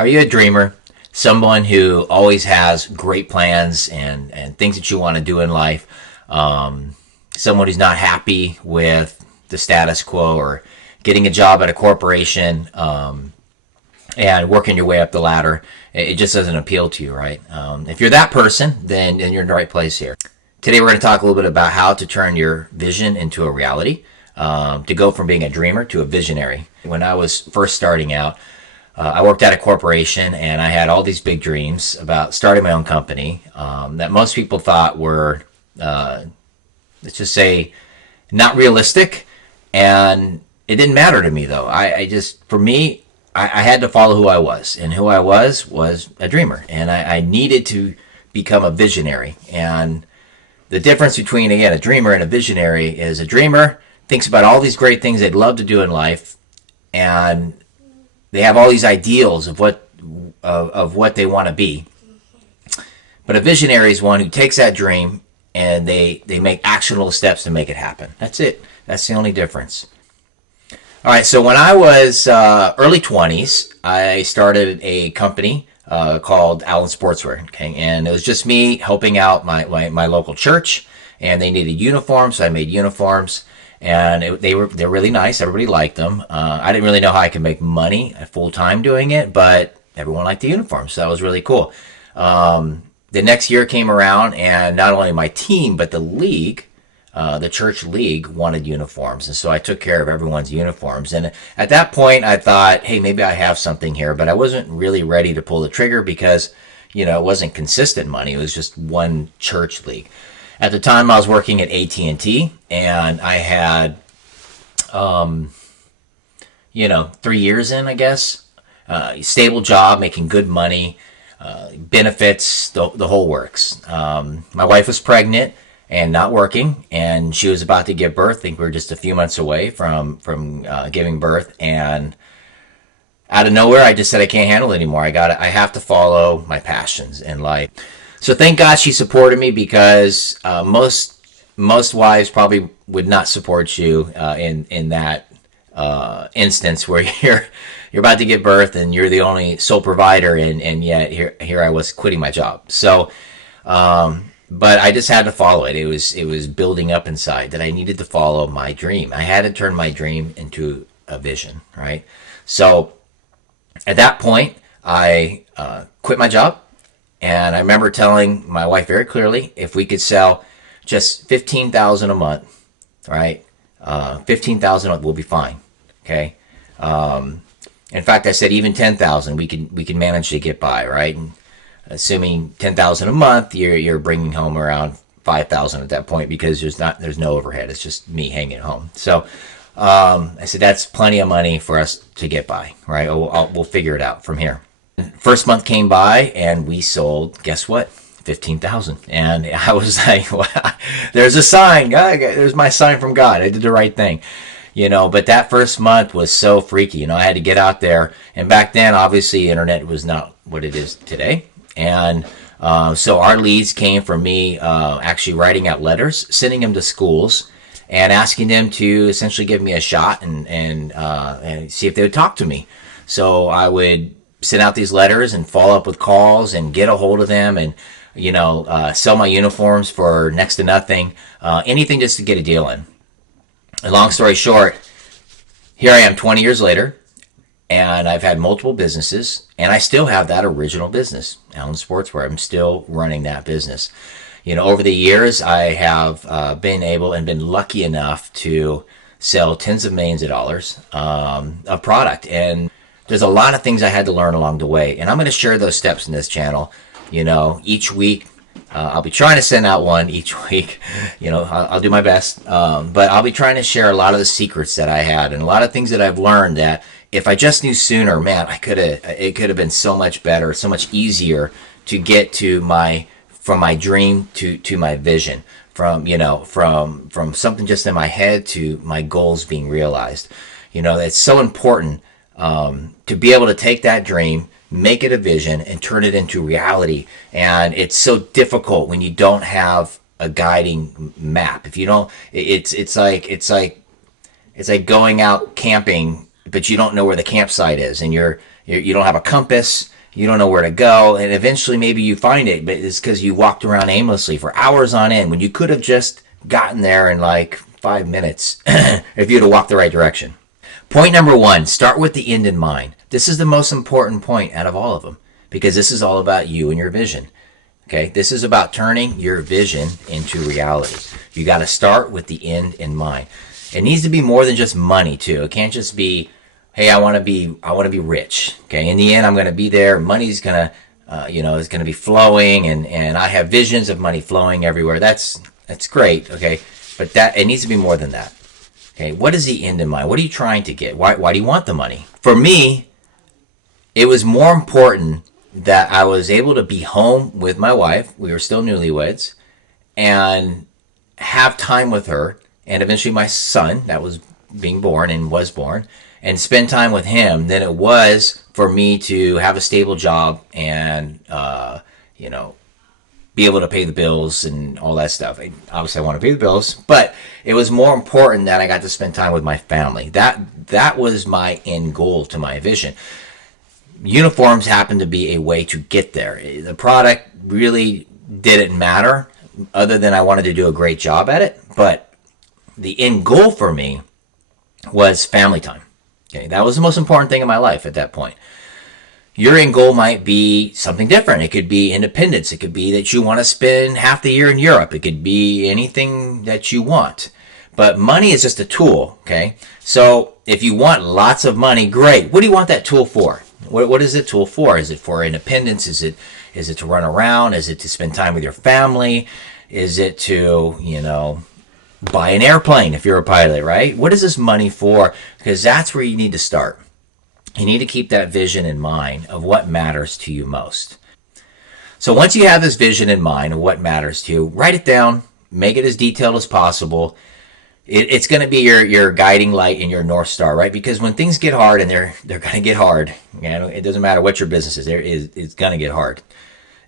Are you a dreamer? Someone who always has great plans and things that you want to do in life? Someone who's not happy with the status quo or getting a job at a corporation and working your way up the ladder? It just doesn't appeal to you, right? If you're that person, then you're in the right place here. Today we're going to talk a little bit about how to turn your vision into a reality, to go from being a dreamer to a visionary. When I was first starting out, I worked at a corporation and I had all these big dreams about starting my own company that most people thought were, let's just say, not realistic. And it didn't matter to me, though. For me, I had to follow who I was. And who I was a dreamer. And I needed to become a visionary. And the difference between, again, a dreamer and a visionary is a dreamer thinks about all these great things they'd love to do in life, and they have all these ideals of what they want to be. But a visionary is one who takes that dream and they make actionable steps to make it happen. That's it. That's the only difference. All right, so when I was early 20s, I started a company called Allen Sportswear, okay? And it was just me helping out my local church, and they needed uniforms, so I made uniforms. And they're really nice. Everybody liked them. I didn't really know how I could make money full time doing it, but everyone liked the uniforms, so that was really cool. The next year came around, and not only my team, but the league, the church league, wanted uniforms, and so I took care of everyone's uniforms. And at that point, I thought, hey, maybe I have something here, but I wasn't really ready to pull the trigger because, it wasn't consistent money. It was just one church league. At the time, I was working at AT&T, and I had, 3 years in, I guess. Stable job, making good money, benefits, the whole works. My wife was pregnant and not working, and she was about to give birth. I think we were just a few months away from giving birth, and out of nowhere, I just said I can't handle it anymore. I have to follow my passions in life. So thank God she supported me, because most wives probably would not support you in that instance where you're about to give birth and you're the only sole provider, and yet here I was quitting my job. So, but I just had to follow it. It was building up inside that I needed to follow my dream. I had to turn my dream into a vision, right? So at that point, I quit my job. And I remember telling my wife very clearly, if we could sell just $15,000 a month, right? $15,000 a month, we'll be fine. Okay. In fact, I said even $10,000, we can manage to get by, right? And assuming $10,000 a month, you're bringing home around $5,000 at that point, because there's no overhead. It's just me hanging at home. So I said that's plenty of money for us to get by, right? We'll figure it out from here. First month came by and we sold, guess what? 15,000. And I was like, well, there's a sign. There's my sign from God. I did the right thing. But that first month was so freaky. I had to get out there. And back then, obviously, internet was not what it is today. And so our leads came from me actually writing out letters, sending them to schools, and asking them to essentially give me a shot and see if they would talk to me. So I would send out these letters and follow up with calls and get a hold of them and, sell my uniforms for next to nothing, anything just to get a deal in. And long story short, here I am 20 years later, and I've had multiple businesses, and I still have that original business, Allen Sportswear. I'm still running that business. Over the years, I have been able and been lucky enough to sell tens of millions of dollars of product. And there's a lot of things I had to learn along the way, and I'm going to share those steps in this channel. Each week, I'll be trying to send out one each week. I'll do my best, but I'll be trying to share a lot of the secrets that I had and a lot of things that I've learned that if I just knew sooner, man, it could have been so much better, so much easier to get to from my dream to my vision, from something just in my head to my goals being realized. It's so important to be able to take that dream, make it a vision, and turn it into reality. And it's so difficult when you don't have a guiding map. If you don't, it's like going out camping, but you don't know where the campsite is, and you're You don't have a compass. You don't know where to go. And eventually maybe you find it, but it's because you walked around aimlessly for hours on end when you could have just gotten there in like 5 minutes if you'd have walked the right direction. Point number one, start with the end in mind. This is the most important point out of all of them because this is all about you and your vision. Okay, this is about turning your vision into reality. You got to start with the end in mind. It needs to be more than just money too. It can't just be, hey, I want to be rich. Okay, in the end, I'm going to be there. Money's gonna, is going to be flowing, and I have visions of money flowing everywhere. That's great. Okay, but it needs to be more than that. Okay, what is the end in mind? What are you trying to get? Why do you want the money? For me, it was more important that I was able to be home with my wife. We were still newlyweds, and have time with her, and eventually my son that was being born and was born, and spend time with him than it was for me to have a stable job and be able to pay the bills and all that stuff. Obviously, I want to pay the bills, but it was more important that I got to spend time with my family. That was my end goal to my vision. Uniforms happened to be a way to get there. The product really didn't matter other than I wanted to do a great job at it. But the end goal for me was family time. Okay, that was the most important thing in my life at that point. Your end goal might be something different. It could be independence. It could be that you want to spend half the year in Europe. It could be anything that you want. But money is just a tool, okay? So if you want lots of money, great. What do you want that tool for? What is the tool for? Is it for independence? Is it to run around? Is it to spend time with your family? Is it to, buy an airplane if you're a pilot, right? What is this money for? Because that's where you need to start. You need to keep that vision in mind of what matters to you most. So once you have this vision in mind of what matters to you, write it down, make it as detailed as possible. It's going to be your guiding light and your North Star, right? Because when things get hard, and they're going to get hard, it doesn't matter what your business is, it's going to get hard.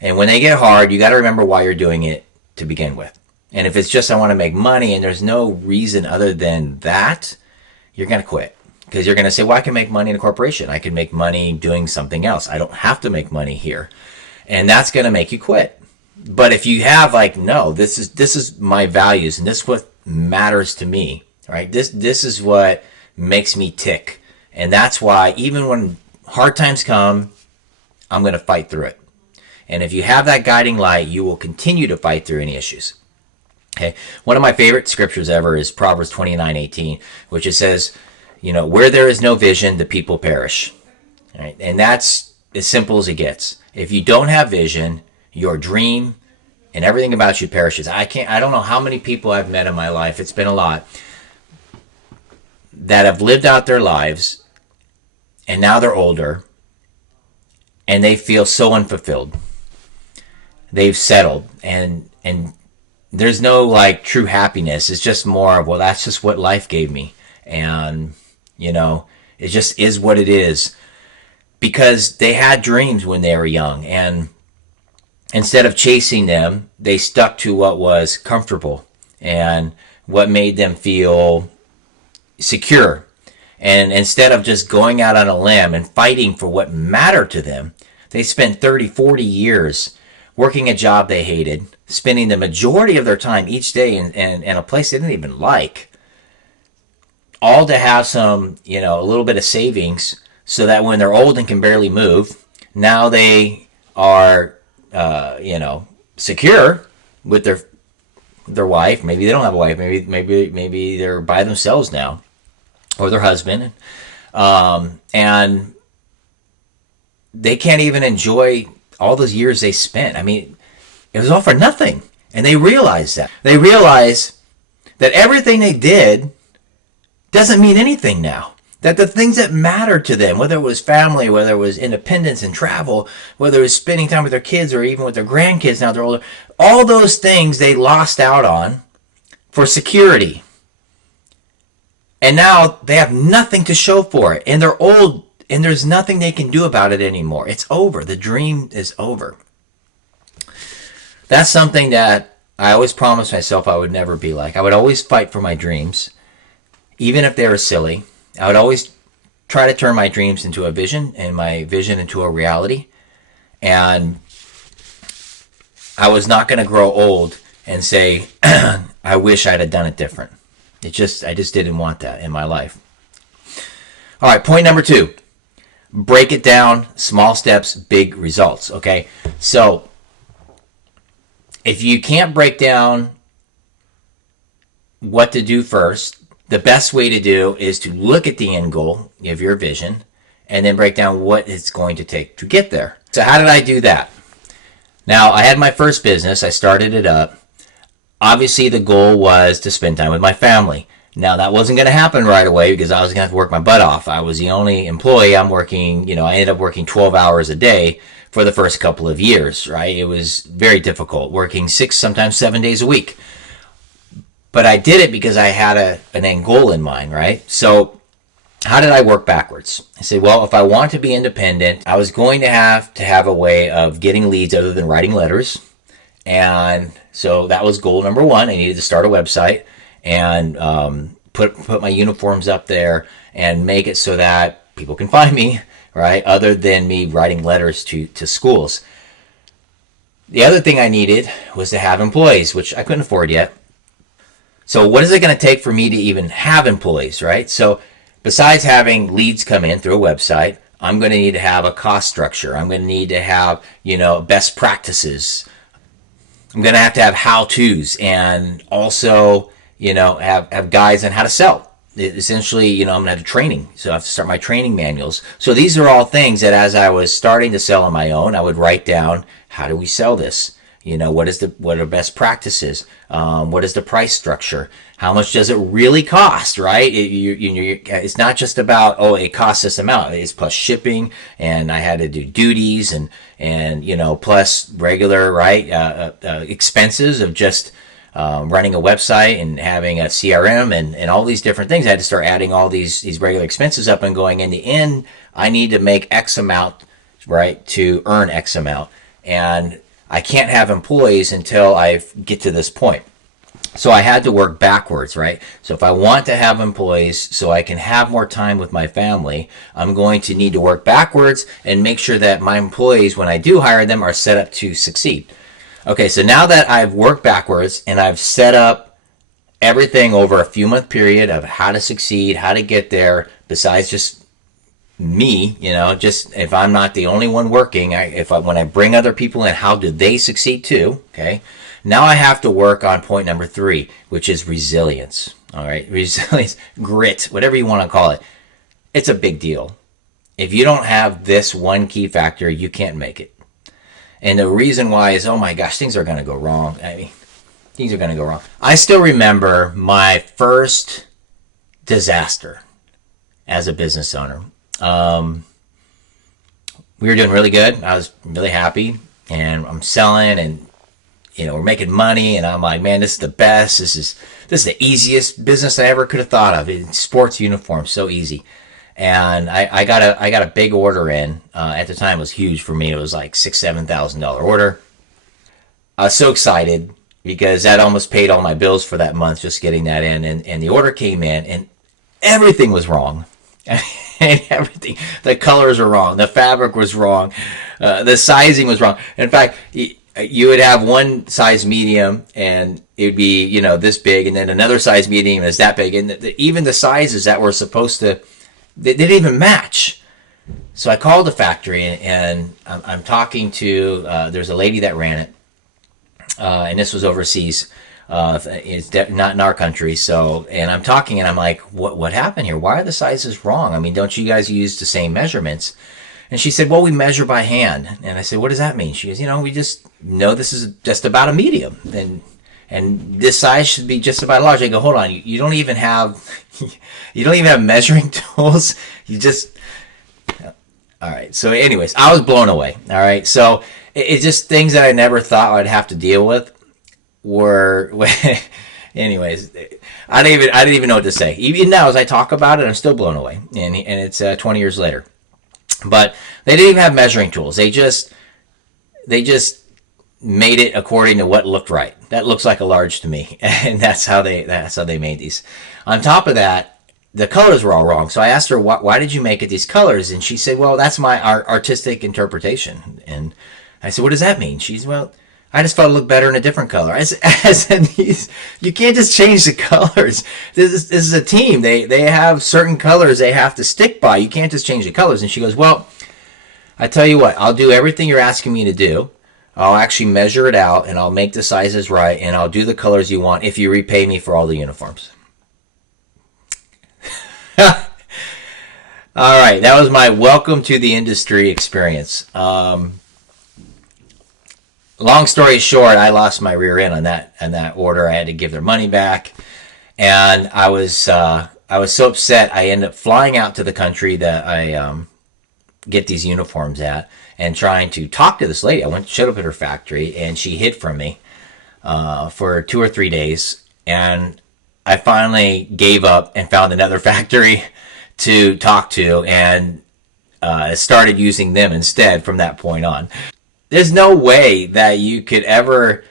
And when they get hard, you got to remember why you're doing it to begin with. And if it's just I want to make money and there's no reason other than that, you're going to quit. Because you're going to say, well, I can make money in a corporation. I can make money doing something else. I don't have to make money here. And that's going to make you quit. But if you have no, this is my values and this is what matters to me, right? This is what makes me tick. And that's why even when hard times come, I'm going to fight through it. And if you have that guiding light, you will continue to fight through any issues. Okay. One of my favorite scriptures ever is Proverbs 29:18, which it says, where there is no vision, the people perish. All right? And that's as simple as it gets. If you don't have vision, your dream and everything about you perishes. I don't know how many people I've met in my life, it's been a lot, that have lived out their lives and now they're older and they feel so unfulfilled. They've settled and there's no true happiness. It's just more of, well, that's just what life gave me. And it just is what it is, because they had dreams when they were young, and instead of chasing them, they stuck to what was comfortable and what made them feel secure. And instead of just going out on a limb and fighting for what mattered to them, they spent 30, 40 years working a job they hated, spending the majority of their time each day in a place they didn't even like, all to have some, a little bit of savings so that when they're old and can barely move, now they are, secure with their wife. Maybe they don't have a wife. Maybe they're by themselves now, or their husband, and they can't even enjoy all those years they spent. I mean, it was all for nothing, and they realize that. They realize that everything they did doesn't mean anything now. That the things that mattered to them, whether it was family, whether it was independence and travel, whether it was spending time with their kids or even with their grandkids now they're older, all those things they lost out on for security. And now they have nothing to show for it. And they're old and there's nothing they can do about it anymore. It's over. The dream is over. That's something that I always promised myself I would never be like. I would always fight for my dreams, even if they were silly. I would always try to turn my dreams into a vision and my vision into a reality. And I was not going to grow old and say, I wish I'd have done it different. I just didn't want that in my life. All right, point number 2. Break it down, small steps, big results, okay? So if you can't break down what to do first, the best way to do is to look at the end goal of your vision and then break down what it's going to take to get there. So how did I do that? Now, I had my first business. I started it up. Obviously, the goal was to spend time with my family. Now, that wasn't going to happen right away because I was going to have to work my butt off. I was the only employee. I ended up working 12 hours a day for the first couple of years, right? It was very difficult, working 6, sometimes 7 days a week. But I did it because I had an end goal in mind, right? So how did I work backwards? I said, well, if I want to be independent, I was going to have a way of getting leads other than writing letters. And so that was goal number 1. I needed to start a website and put my uniforms up there and make it so that people can find me, right? Other than me writing letters to schools. The other thing I needed was to have employees, which I couldn't afford yet. So what is it going to take for me to even have employees, right? So besides having leads come in through a website, I'm going to need to have a cost structure. I'm going to need to have, best practices. I'm going to have how-tos and also, have guides on how to sell. Essentially, I'm going to have a training. So I have to start my training manuals. So these are all things that as I was starting to sell on my own, I would write down, how do we sell this? What are best practices? What is the price structure? How much does it really cost, right? It's not just about, it costs this amount. It's plus shipping, and I had to do duties and plus regular, right, expenses of just running a website and having a CRM and all these different things. I had to start adding all these regular expenses up and going, in the end, I need to make X amount, right, to earn X amount. And I can't have employees until I get to this point. So I had to work backwards, right? So if I want to have employees so I can have more time with my family, I'm going to need to work backwards and make sure that my employees, when I do hire them, are set up to succeed. Okay, so now that I've worked backwards and I've set up everything over a few month period of how to succeed, how to get there, besides just me, just if I'm not the only one working, when I bring other people in, how do they succeed too? Okay. Now I have to work on point number 3, which is resilience. All right. Resilience, grit, whatever you want to call it. It's a big deal. If you don't have this one key factor, you can't make it. And the reason why is, oh my gosh, things are going to go wrong. Things are going to go wrong. I still remember my first disaster as a business owner. We were doing really good. I was really happy, and I'm selling, and we're making money, and I'm like, man, this is the best. This is the easiest business I ever could have thought of. Sports uniforms, so easy. And I got a big order in. At the time, it was huge for me. It was like $6,000-$7,000 order. I was so excited because that almost paid all my bills for that month, just getting that in. And the order came in, and everything was wrong. Everything, the colors were wrong, the fabric was wrong, the sizing was wrong. In fact, you would have one size medium and it would be this big, and then another size medium is that big, and even the sizes that were supposed to, they didn't even match. So I called the factory, and I'm talking to there's a lady that ran it, and this was overseas. It's not in our country. So, and I'm talking, and I'm like, what happened here? Why are the sizes wrong? Don't you guys use the same measurements? And she said, well, we measure by hand. And I said, what does that mean? She goes, we just know this is just about a medium, and this size should be just about large. I go, hold on, you don't even have measuring tools. You just, all right. So anyways, I was blown away. All right. So it's just things that I never thought I'd have to deal with. Anyways, I didn't even know what to say. Even now, as I talk about it, I'm still blown away, and it's 20 years later. But they didn't even have measuring tools. They just made it according to what looked right. That looks like a large to me, and that's how they made these. On top of that, the colors were all wrong. So I asked her, why did you make it these colors? And she said, well, that's my artistic interpretation. And I said, what does that mean? She's, well, I just felt it looked better in a different color. I said, you can't just change the colors. This is a team. They have certain colors they have to stick by. You can't just change the colors. And she goes, well, I tell you what, I'll do everything you're asking me to do. I'll actually measure it out, and I'll make the sizes right, and I'll do the colors you want if you repay me for all the uniforms. All right, that was my welcome to the industry experience. Long story short, I lost my rear end on that order. I had to give their money back, and I was so upset. I ended up flying out to the country that I get these uniforms at, and trying to talk to this lady. I showed up at her factory, and she hid from me for 2 or 3 days, and I finally gave up and found another factory to talk to, and started using them instead from that point on. There's no way that you could ever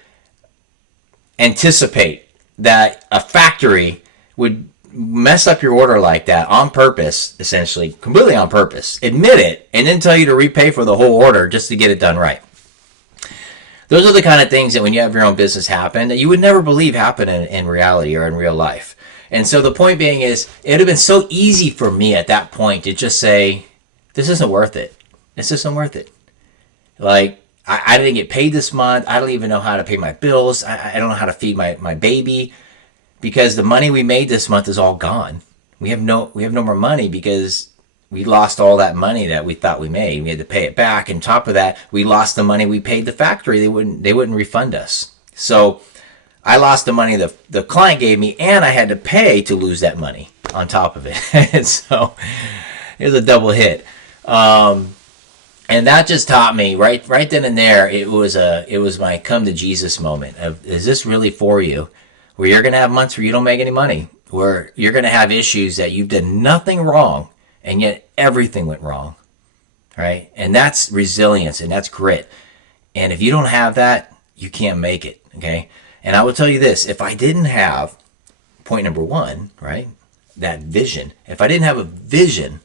anticipate that a factory would mess up your order like that on purpose, essentially, completely on purpose. Admit it, and then tell you to repay for the whole order just to get it done right. Those are the kind of things that when you have your own business happen that you would never believe happen in reality or in real life. And so the point being is, it would have been so easy for me at that point to just say, this isn't worth it. This isn't worth it. Like, I didn't get paid this month. I don't even know how to pay my bills. I don't know how to feed my baby, because the money we made this month is all gone. We have no more money because we lost all that money that we thought we made. We had to pay it back. And on top of that, we lost the money we paid the factory. They wouldn't refund us. So I lost the money the client gave me, and I had to pay to lose that money on top of it. And so it was a double hit. And that just taught me right then and there. It was my come to Jesus moment of, is this really for you? Where you're going to have months where you don't make any money, where you're going to have issues that you've done nothing wrong, and yet everything went wrong, right? And that's resilience, and that's grit. And if you don't have that, you can't make it, okay? And I will tell you this, if I didn't have, point number one, right, that vision, if I didn't have a vision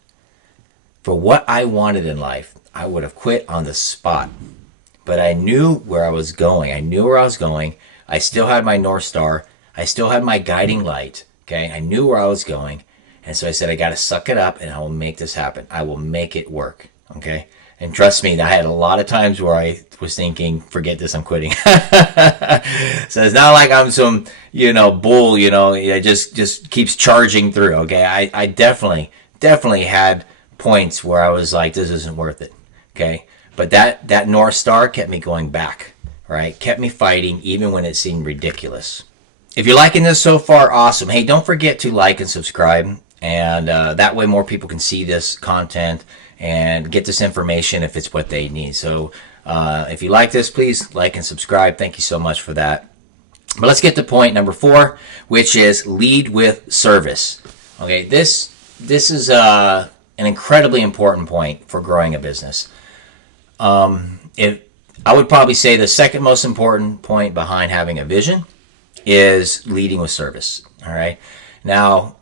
for what I wanted in life, I would have quit on the spot. But I knew where I was going. I still had my North Star. I still had my guiding light. Okay, I knew where I was going. And so I said, I got to suck it up, and I will make this happen. I will make it work. Okay. And trust me, I had a lot of times where I was thinking, forget this, I'm quitting. So it's not like I'm some, bull, it just keeps charging through. Okay. I definitely had points where I was like, this isn't worth it. Okay. But that North Star kept me going back, right? Kept me fighting even when it seemed ridiculous. If you're liking this so far, awesome. Hey, don't forget to like and subscribe. And that way more people can see this content and get this information if it's what they need. So if you like this, please like and subscribe. Thank you so much for that. But let's get to point number 4, which is lead with service. Okay, this is an incredibly important point for growing a business. I would probably say the second most important point behind having a vision is leading with service. All right. Now,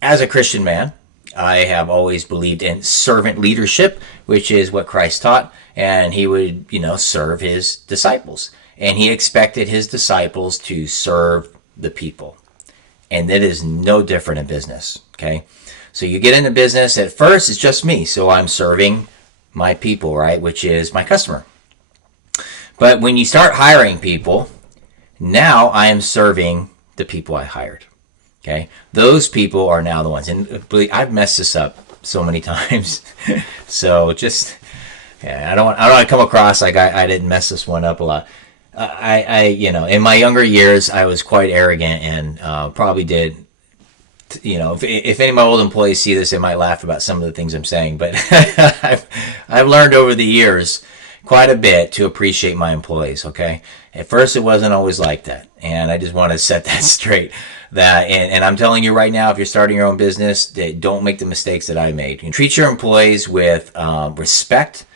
as a Christian man, I have always believed in servant leadership, which is what Christ taught, and he would, serve his disciples, and he expected his disciples to serve the people. And that is no different in business. Okay. So you get into business, at first it's just me. So I'm serving my people, right? Which is my customer. But when you start hiring people, now I am serving the people I hired. Okay. Those people are now the ones. And I've messed this up so many times. So I don't want to come across like I didn't mess this one up a lot. In my younger years, I was quite arrogant and probably did. If any of my old employees see this, they might laugh about some of the things I'm saying. But I've learned over the years quite a bit to appreciate my employees. Okay. At first, it wasn't always like that, and I just want to set that straight. And I'm telling you right now, if you're starting your own business, don't make the mistakes that I made. You treat your employees with respect,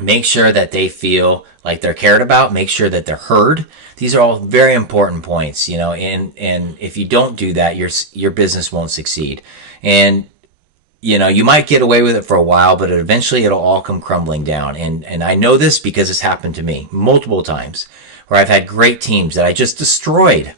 Make sure that they feel like they're cared about. Make sure that they're heard. These are all very important points, and if you don't do that, your business won't succeed. And you might get away with it for a while, but eventually it'll all come crumbling down. And I know this because it's happened to me multiple times, where I've had great teams that I just destroyed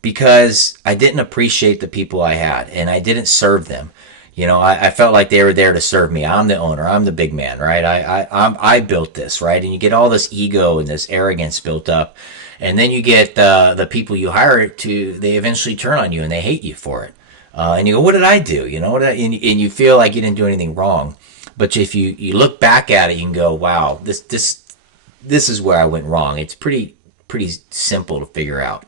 because I didn't appreciate the people I had and I didn't serve them. I felt like they were there to serve me. I'm the owner. I'm the big man, right? I built this, right? And you get all this ego and this arrogance built up, and then you get the people you hire they eventually turn on you and they hate you for it. And you go, what did I do? And you feel like you didn't do anything wrong. But if you look back at it, you can go, wow, this is where I went wrong. It's pretty simple to figure out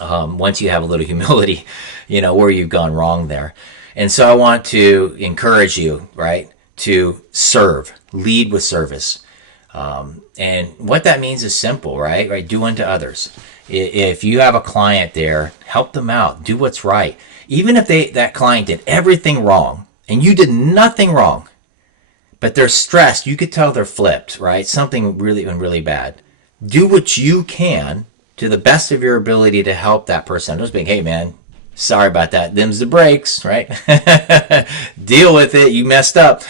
once you have a little humility, where you've gone wrong there. And so I want to encourage you, right, to serve, lead with service. And what that means is simple, right? Right? Do unto others. If you have a client there, help them out. Do what's right. Even if that client did everything wrong and you did nothing wrong, but they're stressed, you could tell they're flipped, right? Something really bad. Do what you can to the best of your ability to help that person. Don't just be, hey man, sorry about that. Them's the breaks, right? Deal with it. You messed up.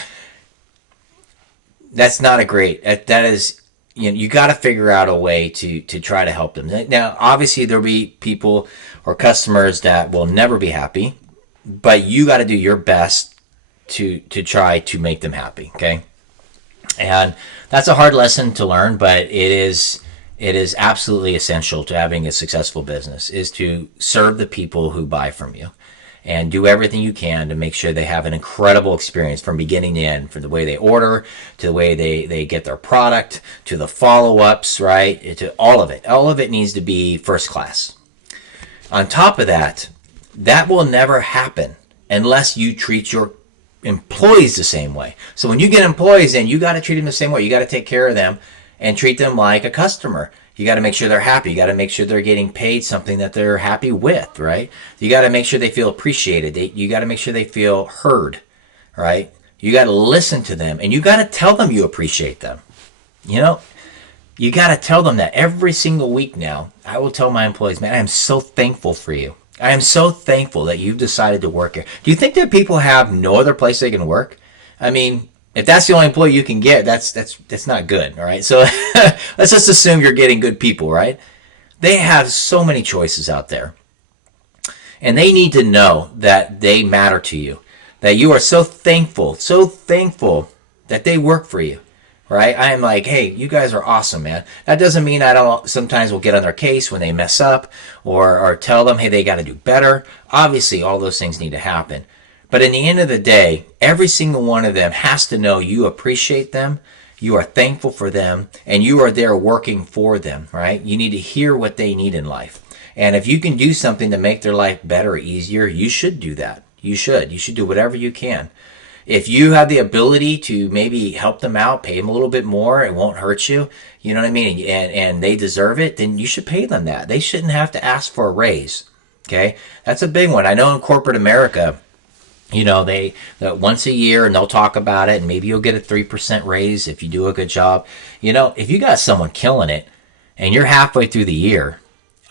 That's not a great. That is, you got to figure out a way to try to help them. Now, obviously, there'll be people or customers that will never be happy, but you got to do your best to try to make them happy. Okay, and that's a hard lesson to learn, but it is absolutely essential to having a successful business, is to serve the people who buy from you and do everything you can to make sure they have an incredible experience from beginning to end, from the way they order to the way they get their product to the follow-ups, right? To all of it. All of it needs to be first class. On top of that, that will never happen unless you treat your employees the same way. So when you get employees in, you got to treat them the same way. You got to take care of them and treat them like a customer. You got to make sure they're happy. You got to make sure they're getting paid something that they're happy with, right? You got to make sure they feel appreciated. You got to make sure they feel heard, right? You got to listen to them, and you got to tell them you appreciate them. You got to tell them that every single week now. I will tell my employees, man, I am so thankful for you. I am so thankful that you've decided to work here. Do you think that people have no other place they can work? I mean, if that's the only employee you can get, that's not good, all right? So let's just assume you're getting good people, right? They have so many choices out there. And they need to know that they matter to you, that you are so thankful that they work for you, right? I am like, hey, you guys are awesome, man. That doesn't mean I don't sometimes will get on their case when they mess up or tell them, hey, they got to do better. Obviously, all those things need to happen. But in the end of the day, every single one of them has to know you appreciate them, you are thankful for them, and you are there working for them, right? You need to hear what they need in life. And if you can do something to make their life better or easier, you should do that. You should do whatever you can. If you have the ability to maybe help them out, pay them a little bit more, it won't hurt you, you know what I mean? And they deserve it, then you should pay them that. They shouldn't have to ask for a raise, okay? That's a big one. I know in corporate America, they once a year and they'll talk about it, and maybe you'll get a 3% raise if you do a good job. If you got someone killing it and you're halfway through the year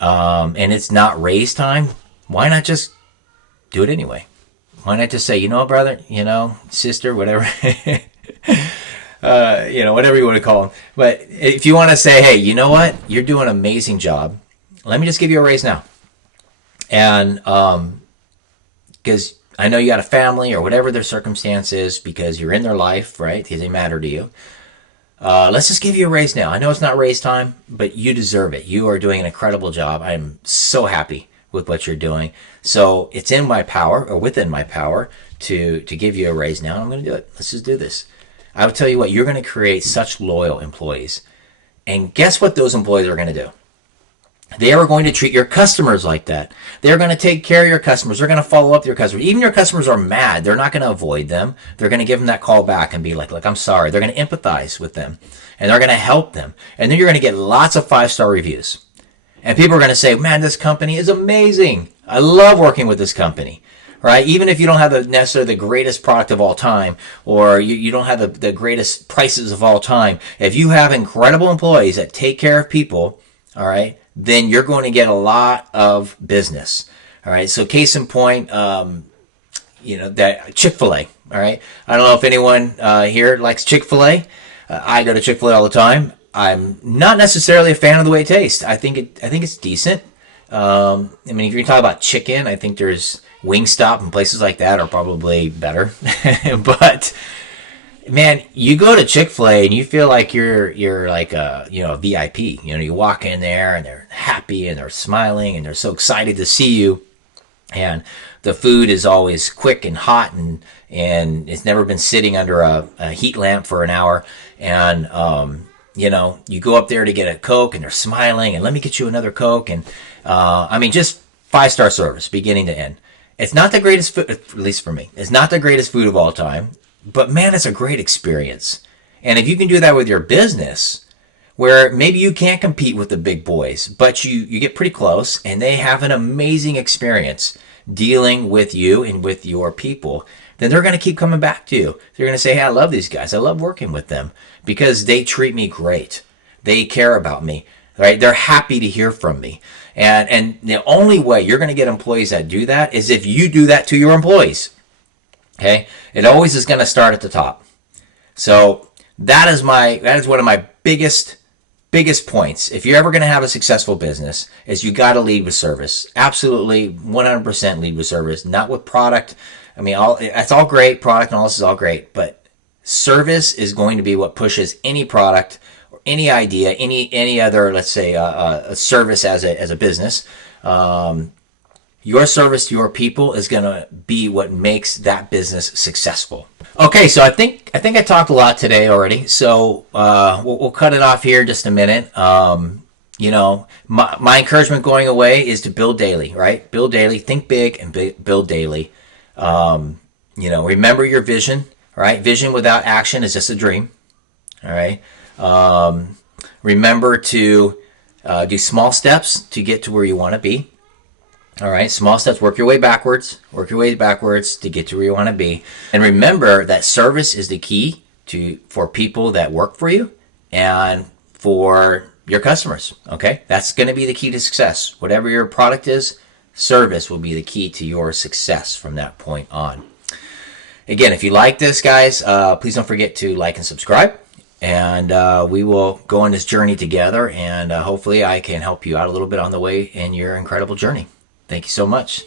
and it's not raise time, why not just do it anyway? Why not just say, brother, sister, whatever, whatever you want to call them. But if you want to say, hey, you know what? You're doing an amazing job. Let me just give you a raise now. And because I know you got a family or whatever their circumstance is, because you're in their life, right? Because they matter to you. Let's just give you a raise now. I know it's not raise time, but you deserve it. You are doing an incredible job. I'm so happy with what you're doing. So it's in my power, or within my power, to give you a raise now. And I'm going to do it. Let's just do this. I will tell you what, you're going to create such loyal employees. And guess what those employees are going to do? They are going to treat your customers like that. They're going to take care of your customers. They're going to follow up with your customers. Even your customers are mad. They're not going to avoid them. They're going to give them that call back and be like, look, I'm sorry. They're going to empathize with them. And they're going to help them. And then you're going to get lots of 5-star reviews. And people are going to say, man, this company is amazing. I love working with this company. right? Even if you don't have necessarily the greatest product of all time, or you don't have the greatest prices of all time, if you have incredible employees that take care of people, all right, then you're going to get a lot of business. All right. So case in point, that Chick-fil-A. All right. I don't know if anyone here likes Chick-fil-A. I go to Chick-fil-A all the time. I'm not necessarily a fan of the way it tastes. I think it's decent. I mean, if you're talking about chicken, I think there's Wingstop and places like that are probably better. But man, you go to Chick-fil-A and you feel like you're like a VIP. You walk in there and they're happy and they're smiling and they're so excited to see you. And the food is always quick and hot, and it's never been sitting under a heat lamp for an hour. And you go up there to get a Coke and they're smiling and let me get you another Coke. And I mean, just 5-star service, beginning to end. It's not the greatest food, at least for me. It's not the greatest food of all time, but man, it's a great experience. And if you can do that with your business, where maybe you can't compete with the big boys, but you get pretty close and they have an amazing experience dealing with you and with your people, then they're going to keep coming back to you. They're going to say, hey, I love these guys. I love working with them because they treat me great. They care about me, right? They're happy to hear from me. And the only way you're going to get employees that do that is if you do that to your employees. Okay? It always is going to start at the top. So that is one of my biggest points. If you're ever going to have a successful business, is you got to lead with service. Absolutely, 100% lead with service, not with product. I mean, that's all great. Product and all this is all great, but service is going to be what pushes any product or any idea, any other, let's say, a service as a business. Your service to your people is going to be what makes that business successful. Okay, so I think I talked a lot today already. So we'll cut it off here in just a minute. My encouragement going away is to build daily, right? Build daily, think big, and build daily. Remember your vision, right? Vision without action is just a dream. All right. Remember to do small steps to get to where you want to be. All right, small steps, work your way backwards to get to where you want to be. And remember that service is the key for people that work for you and for your customers, okay? That's going to be the key to success. Whatever your product is, service will be the key to your success from that point on. Again, if you like this, guys, please don't forget to like and subscribe. And we will go on this journey together, and hopefully I can help you out a little bit on the way in your incredible journey. Thank you so much.